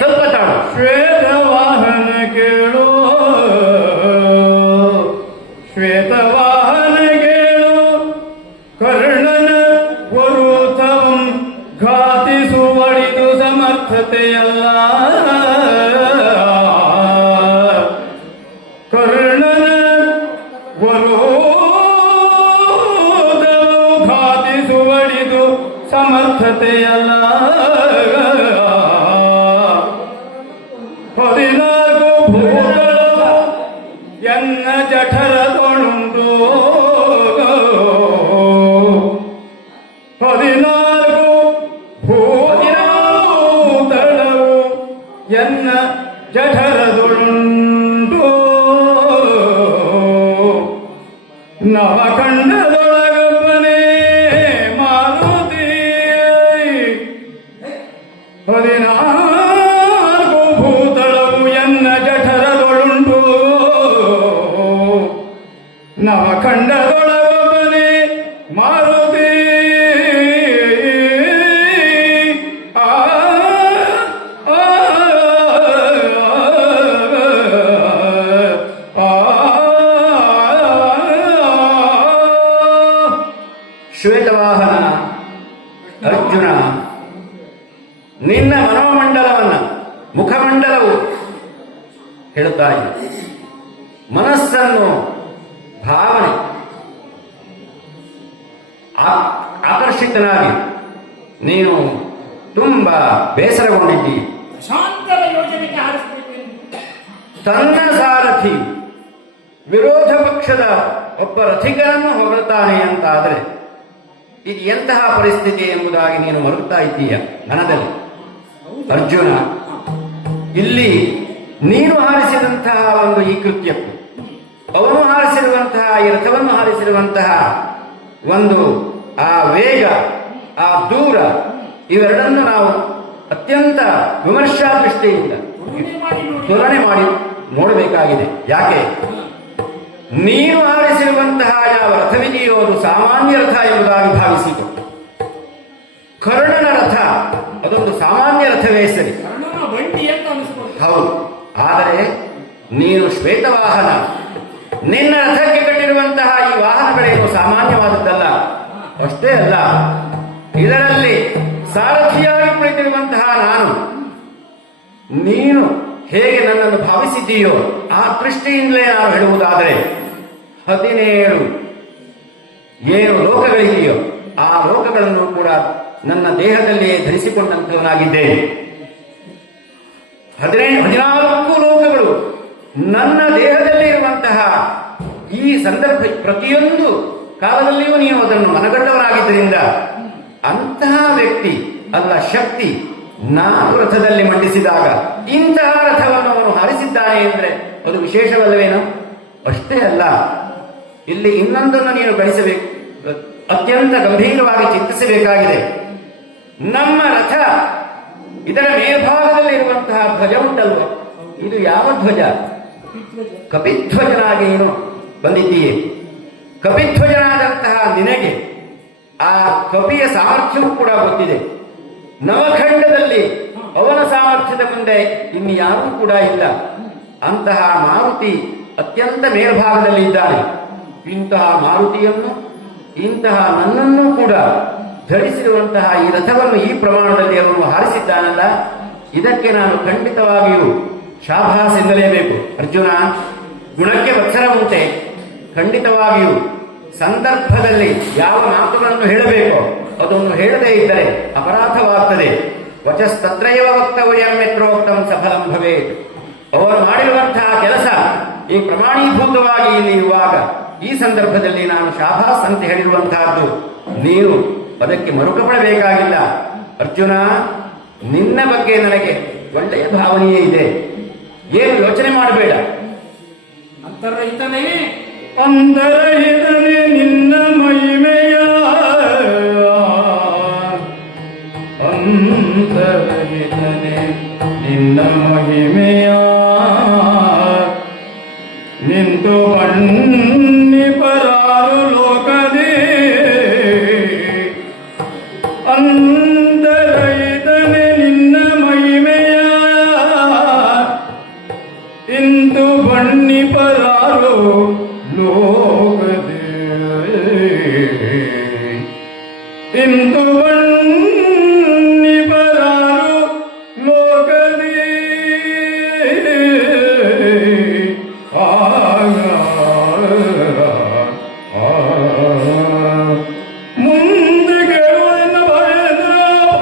ಸ್ವಲ್ಪ ತಾಳು. ಶ್ವೇತವಾಹನ ಕೇಳು, ಶ್ವೇತವಾಹನ ಕೇಳು, ಕರ್ಣನ ವರುಥವಂ ಘಾತಿಸುವಳಿದು ಸಮರ್ಥತೆಯಲ್ಲ. ಕರ್ಣನ ವರುಥವಂ ಘಾತಿಸುವಳಿದು ಸಮರ್ಥತೆಯಲ್ಲ. 14 ಭೂಗಳು ಎನ್ನ ಜಠರದೊಳುಂಟು. 14 ಭೂತಳವು ಎನ್ನ ಜಠರದೊಳುಂಟು. ನವಖಂಡದೊಳಗೊಬ್ಬನೇ ಮಾರುತಿ. 14 ಭೂತಳವು ಎನ್ನ ಜಠರದೊಳುಂಟು. ನವಖಂಡದೊಳಗೊಬ್ಬನೇ ಮಾರುತಿ. ಆ ಶ್ವೇತವಾಹನ ಅರ್ಜುನ, ನಿನ್ನ ಮನೋಮಂಡಲವನ್ನ ಮುಖಮಂಡಲವು ಹೇಳುತ್ತಾ ಇದೆ. ಮನಸ್ಸನ್ನು ಭಾವನೆ ಆಕರ್ಷಿತನಾಗಿ ನೀನು ತುಂಬಾ ಬೇಸರಗೊಂಡಿದ್ದಿ. ಶಾಂತರ ಯೋಜನೆಗೆ ಹಾರಿಸಬೇಕು. ತನ್ನ ಸಾರಥಿ ವಿರೋಧ ಪಕ್ಷದ ಒಬ್ಬ ರಥಿಕರನ್ನು ಹೊಗಳುತ್ತಾನೆ ಅಂತಾದರೆ ಇದು ಎಂತಹ ಪರಿಸ್ಥಿತಿ ಎಂಬುದಾಗಿ ನೀನು ಮರುತ್ತಾ ಇದ್ದೀಯ ಮನದಲ್ಲಿ. ಅರ್ಜುನ, ಇಲ್ಲಿ ನೀನು ಹಾರಿಸಿದಂತಹ ಒಂದು ಈ ಕೃತ್ಯಕ್ಕೂ ಅವನು ಹಾರಿಸಿರುವಂತಹ ಈ ರಥವನ್ನು ಹಾರಿಸಿರುವಂತಹ ಒಂದು ಆ ವೇಗ, ಆ ದೂರ, ಇವೆರಡನ್ನು ನಾವು ಅತ್ಯಂತ ವಿಮರ್ಶಾ ದೃಷ್ಟಿಯಿಂದ ತುಲನೆ ಮಾಡಿ ನೋಡಬೇಕಾಗಿದೆ. ಯಾಕೆ? ನೀನು ಹಾರಿಸಿರುವಂತಹ ಯಾವ ರಥವಿದೆಯೋ ಅದು ಸಾಮಾನ್ಯ ರಥ ಎಂಬುದಾಗಿ ಭಾವಿಸಿತು. ಕರ್ಣನ ರಥ ಅದೊಂದು ಸಾಮಾನ್ಯ ರಥವೇ ಸರಿ, ಹೌದು. ಆದರೆ ನೀನು ಶ್ವೇತವಾಹನ, ನಿನ್ನ ರಥಕ್ಕೆ ಕಟ್ಟಿರುವಂತಹ ಈ ವಾಹನಗಳೇನು ಸಾಮಾನ್ಯವಾದದ್ದಲ್ಲ. ಅಷ್ಟೇ ಅಲ್ಲ, ಇದರಲ್ಲಿ ಸಾರಥಿಯಾಗಿ ಕುಳಿತಿರುವಂತಹ ನಾನು, ನೀನು ಹೇಗೆ ನನ್ನನ್ನು ಭಾವಿಸಿದ್ದೀಯೋ ಆ ದೃಷ್ಟಿಯಿಂದಲೇ ನಾನು ಹೇಳುವುದಾದರೆ 17 ಏನು ಲೋಕಗಳಿದೆಯೋ ಆ ಲೋಕಗಳನ್ನು ಕೂಡ ನನ್ನ ದೇಹದಲ್ಲಿಯೇ ಧರಿಸಿಕೊಂಡಂತವನಾಗಿದ್ದೇನೆ. 14 ಲೋಕಗಳು ನನ್ನ ದೇಹದಲ್ಲಿ ಇರುವಂತಹ ಈ ಸಂದರ್ಭ ಪ್ರತಿಯೊಂದು ಕಾಲದಲ್ಲಿಯೂ ನೀವು ಅದನ್ನು ಮನಗಂಡವನಾಗಿದ್ದರಿಂದ ಅಂತಹ ವ್ಯಕ್ತಿ ಅಲ್ಲ ಶಕ್ತಿ 4 ರಥದಲ್ಲಿ ಮಂಡಿಸಿದಾಗ ಇಂತಹ ರಥವನ್ನು ಅವನು ಹಾರಿಸಿದ್ದಾನೆ ಎಂದ್ರೆ ಅದು ವಿಶೇಷವಲ್ಲವೇನೋ? ಅಷ್ಟೇ ಅಲ್ಲ, ಇಲ್ಲಿ ಇನ್ನೊಂದನ್ನು ನೀನು ಗಳಿಸಬೇಕು, ಅತ್ಯಂತ ಗಂಭೀರವಾಗಿ ಚಿಂತಿಸಬೇಕಾಗಿದೆ. ನಮ್ಮ ರಥ ಇದರ ಮೇಲ್ಭಾಗದಲ್ಲಿರುವಂತಹ ಧ್ವಜ ಉಂಟಲ್ವ, ಇದು ಯಾವ ಧ್ವಜ? ಕಪಿಧ್ವಜನಾಗಿ ನೀನು ಬಂದಿದ್ದೀಯೆ. ಕಪಿಧ್ವಜನಾದಂತಹ ನಿನಗೆ ಆ ಕಪಿಯ ಸಾಮರ್ಥ್ಯವೂ ಕೂಡ ಗೊತ್ತಿದೆ. ನವಖಂಡದಲ್ಲಿ ಅವನ ಸಾಮರ್ಥ್ಯದ ಮುಂದೆ ಇನ್ನು ಯಾರೂ ಕೂಡ ಇಲ್ಲ. ಅಂತಹ ಮಾರುತಿ ಅತ್ಯಂತ ಮೇಲ್ಭಾಗದಲ್ಲಿ ಇದ್ದಾನೆ. ಇಂತಹ ಮಾರುತಿಯನ್ನು, ಇಂತಹ ನನ್ನನ್ನು ಕೂಡ ಧರಿಸಿರುವಂತಹ ಈ ರಥವನ್ನು ಈ ಪ್ರಮಾಣದಲ್ಲಿ ಅವನು ಹಾರಿಸಿದ್ದಾನಲ್ಲ, ಇದಕ್ಕೆ ನಾನು ಖಂಡಿತವಾಗಿಯೂ ಶಾಭಾಸ್ ಎನ್ನಲೇಬೇಕು. ಅರ್ಜುನ, ಗುಣಕ್ಕೆ ವತ್ಸರ ಉಂಟೆ, ಖಂಡಿತವಾಗಿಯೂ ಸಂದರ್ಭದಲ್ಲಿ ಯಾವ ಮಾತುಗಳನ್ನು ಹೇಳಬೇಕೋ ಅದನ್ನು ಹೇಳದೇ ಇದ್ದರೆ ಅಪರಾಧವಾಗ್ತದೆ. ವಚಸ್ತತ್ರೈವ ವಕ್ತವ್ಯಂ ಮಿತ್ರೋಕ್ತಂ ಸಫಲಂ ಭವೇತ್. ಅವರು ಮಾಡಿರುವಂತಹ ಕೆಲಸ ಈ ಪ್ರಮಾಣೀಭೂತವಾಗಿ ಇಲ್ಲಿ ಇರುವಾಗ ಈ ಸಂದರ್ಭದಲ್ಲಿ ನಾನು ಶಾಭಾಸ್ ಅಂತ ಹೇಳಿರುವಂತಹದ್ದು, ನೀನು ಅದಕ್ಕೆ ಮರುಕಪಡಬೇಕಾಗಿಲ್ಲ. ಅರ್ಜುನ, ನಿನ್ನ ಬಗ್ಗೆ ನನಗೆ ಒಳ್ಳೆಯ ಭಾವನೆಯೇ ಇದೆ, ಏನು ಯೋಚನೆ ಮಾಡಬೇಡ. ಅಂತರ್ರಹಿತನೇ ಅಂತರಹಿತನೇ ನಿನ್ನ ಮಹಿಮೆಯ, ಅಂತರಹಿತನೇ ನಿನ್ನ ಮಹಿಮೆಯ, ನಿಂತು ಬಣ್ಣಿಪರಾರು ಲೋಕದೇ. ಅಂತರಹಿತನೇ ನಿನ್ನ ಮಹಿಮೆಯ, ಇಂತು ಬಣ್ಣಿಪರಾರು ಲೋಕದೇ. ಇಂದು ಬಣ್ಣಿಪರಾರು ಲೋಕದೇ. ಮುಂದೆ ಕೇಳುವುದನ್ನ ಭಯೇಂದ್ರ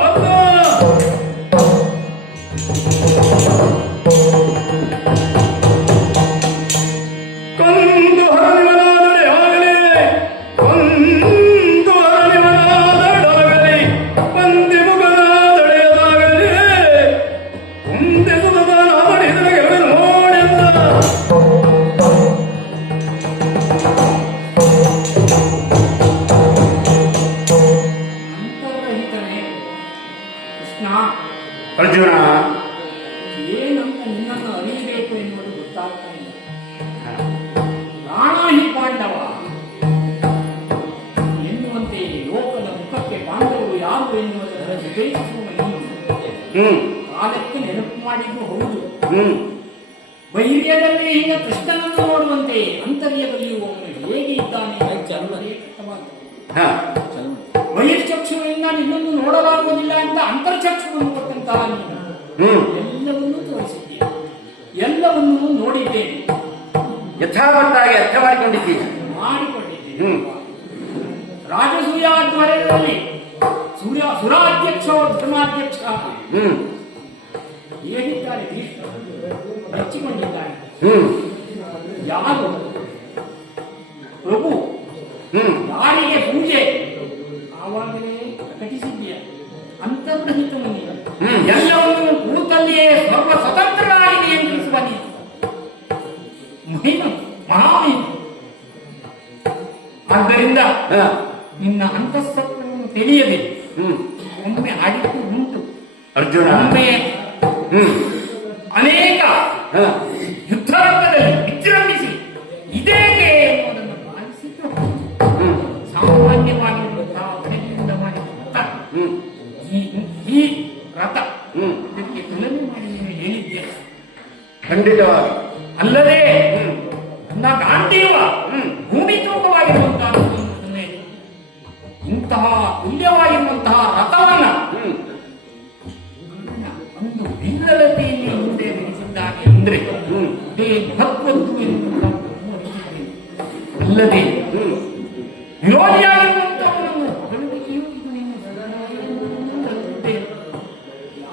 ಭಕ್ತ. ಕೊಂದು ಹರಣಿವನಾದಡೆ ಆಗಲಿ, ಕೊಂದು ಹರಣಿವನಾದಡಾಗಲಿ, ಪಂದಿ ಮುಖನಾದಡೆಯದಾಗಲಿ, ಮುಂದೆ ಸುಧನಾದಡೆ ಇದರ ನೋಡೆಂದ. ಅಂತರ್ರಹಿತನೇ ಕೃಷ್ಣ, ಅರ್ಜುನ, ಏನಂತ ನಿನ್ನನ್ನು ಅರಿಯಬೇಕು ಎನ್ನುವುದು ಗೊತ್ತಾಗ್ತಾ ಇಲ್ಲ. ಪ್ರಾಣಾಹಿ ಪಾಂಡವ ಎನ್ನುವಂತೆ ಲೋಕದ ಮುಖಕ್ಕೆ ಪಾಂಡವರು ಯಾರು ಎನ್ನುವುದನ್ನು ವಿವೇಚಿಸುವ ನೀನು ಕಾಲಕ್ಕೆ ನೆನಪು ಮಾಡಿದ್ದು ಹೌದು. ಬೈರ್ಯದಲ್ಲಿ ಈಗ ಕೃಷ್ಣನನ್ನು ನೋಡುವಂತೆ ಅಂತರ್ಯದಲ್ಲಿಯೂ ಒಮ್ಮೆ ಹೇಗೆ ಇದ್ದಾನೆ ಚಲನೆ ಬಹಿರ್ಚಕ್ಷುವಿನಿಂದ ನಿನ್ನನ್ನು ನೋಡಲಾಗುವುದಿಲ್ಲ ಅಂತ ಅಂತರ್ಚಕ್ಷುವನ್ನು ಕೊಟ್ಟಂತಹ ನೀನು ಎಲ್ಲವನ್ನೂ ತೋರಿಸಿದ್ದೀಯ, ಎಲ್ಲವನ್ನೂ ನೋಡಿದ್ದೇನೆ, ಯಥಾವತ್ತಾಗಿ ಅರ್ಥ ಮಾಡಿಕೊಂಡಿದ್ದೀಯ. ಮಾಡಿಕೊಂಡಿದ್ದೇನೆ. ರಾಜಸೂಯಾಧ್ವರ್ಯದಲ್ಲಿ ಸುರಾಧ್ಯಕ್ಷ ಧರ್ಮಾಧ್ಯಕ್ಷ ಹೇಳಿದ್ದಾರೆ, ಮೆಚ್ಚಿಕೊಂಡಿದ್ದಾರೆ. ಯಾರು ಪ್ರಭು ಯಾರಿಗೆ ಪೂಜೆ ಆವಾಗಲೇ ಪ್ರಕಟಿಸಿದ್ದೀಯ. ಅಂತರ್ಗಹಿತನು ನೀನು, ಎಲ್ಲವನ್ನು ಕೂತಲ್ಲಿಯೇ ಸರ್ವ ಸ್ವತಂತ್ರರಾಗಿ ನಿಯಂತ್ರಿಸುವ ನೀನು ಮಹಾಮಹಿಮ. ಆದ್ದರಿಂದ ನಿನ್ನ ಅಂತಃಸತ್ವವನ್ನು ತಿಳಿಯದೆ ಒಮ್ಮೆ ಆಡಿದ್ದು ಉಂಟು ಅರ್ಜುನ. ಒಮ್ಮೆ ಅನೇಕ ಯುದ್ಧರಂಗದಲ್ಲಿ ವಿಜೃಂಭಿಸಿ ಇದೇಕೆ ಎನ್ನುವುದನ್ನು ಭಾವಿಸಿದ್ದು ಸಾಮಾನ್ಯವಾಗಿರುವಂತಹ ಒಳಗಿಂದ ಮಾಡಿರುವಂತಹ ಈ ರಥ ಇದಕ್ಕೆ ತುಲನೆ ಮಾಡಿ ನೀವು ಹೇಳಿದ್ದೀಯ. ಖಂಡಿತವಾಗಿ ಅಲ್ಲದೆ ನನ್ನ ಗಾಂಧೀವ ಭೂಮಿ ತೂಕವಾಗಿರುವಂತಹ ಇಂತಹ ತುಲ್ಯವಾಗಿರುವಂತಹ ರಥವನ್ನ ಒಂದು ಭಿನ್ನಲತೆಯಲ್ಲಿ ಮುಂದೆ ನಿಲ್ಲಿಸಿದ್ದಾನೆ ಅಂದ್ರೆ ಅದೇ ಮಹತ್ವದ್ದು ಎನ್ನುವುದನ್ನು ಅಲ್ಲದೆ ವಿರೋಧಿಯಾಗಿರುವಂತಹವರನ್ನು ಹೊರಡಿಕೆಯೂ ಇದು ನಿನ್ನ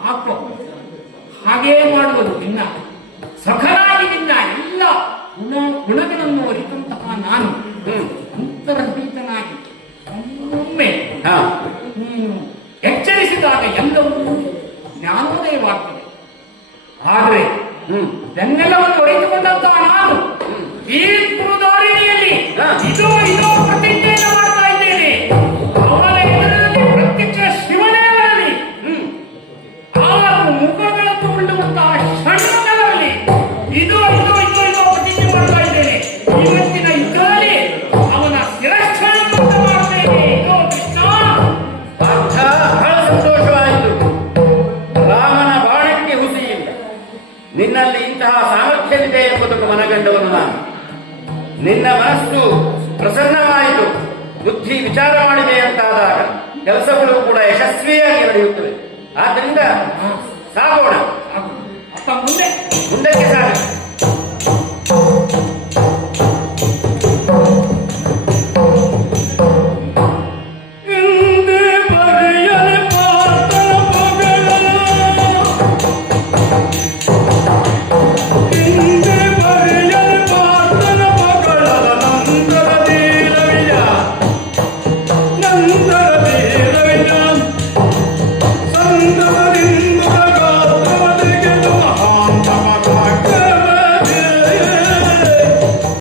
ಯಾಕೋ ಹಾಗೇ ಮಾಡುವುದು. ನಿನ್ನ ಸಖನಾಗಿ ನಿನ್ನ ಎಲ್ಲ ಗುಣಗಳನ್ನು ಅರಿತಂತಹ ನಾನು ಅಂತರ್ಭೀತನಾಗಿ ಒಮ್ಮೆ ನೀನು ಎಚ್ಚರಿಸಿದಾಗ ಎಲ್ಲವೂ ಜ್ಞಾನೋದಯವಾಗ್ತದೆ. ಆದ್ರೆ ಹ್ಮ್ ಬೆನ್ನೆಲ್ಲವನ್ನು ಹೊಡೆದುಕೊಂಡಂತಹ ನಾನು ಈ ದಾರಿಣಿಯಲ್ಲಿ ಹಾ. ಇದೋ ಪ್ರತಿಜ್ಞೆಯನ್ನು ಮಾಡ್ತಾ ಇದ್ದೇನೆ. ಅವನ ಎದುರಲ್ಲಿ ಪ್ರತ್ಯಕ್ಷ ಶಿವನೇ ಬರಲಿ, ಅವರ ಮುಖಗಳನ್ನು ಉಳ್ಳುವಂತಹ ಷಣ್ಮುಖರಲ್ಲಿ ಇದೋ ಪ್ರತಿಜ್ಞೆ ಮಾಡ್ತಾ ಇದ್ದೇನೆ. ಇವತ್ತಿನ ಯುದ್ಧದಲ್ಲಿ ಅವನ ಶಿರಚ್ಛೇದವನ್ನು ಮಾಡ್ತೇನೆ. ಇದೋ ಕೃಷ್ಣ. ಪಾರ್ಥ, ಬಹಳ ಸಂತೋಷವಾಯಿತು. ರಾಮನ ಬಾಣಕ್ಕೆ ಹುಸಿಯಿಲ್ಲ. ನಿನ್ನಲ್ಲಿ ಇಂತಹ ಸಾಮರ್ಥ್ಯವಿದೆ ಎಂಬುದನ್ನು ಮನಗಂಡವನು ನಾನು. ನಿನ್ನ ಮನಸ್ಸು ಪ್ರಸನ್ನವಾಯಿತು, ಬುದ್ಧಿ ವಿಚಾರ ಮಾಡಿದೆ ಅಂತಾದಾಗ ಕೆಲಸಗಳು ಕೂಡ ಯಶಸ್ವಿಯಾಗಿ ನಡೆಯುತ್ತವೆ. ಆದ್ದರಿಂದ ಸಾಗೋಣ, ಅತ್ತ ಮುಂದೆ ಮುಂದಕ್ಕೆ ಸಾಗ.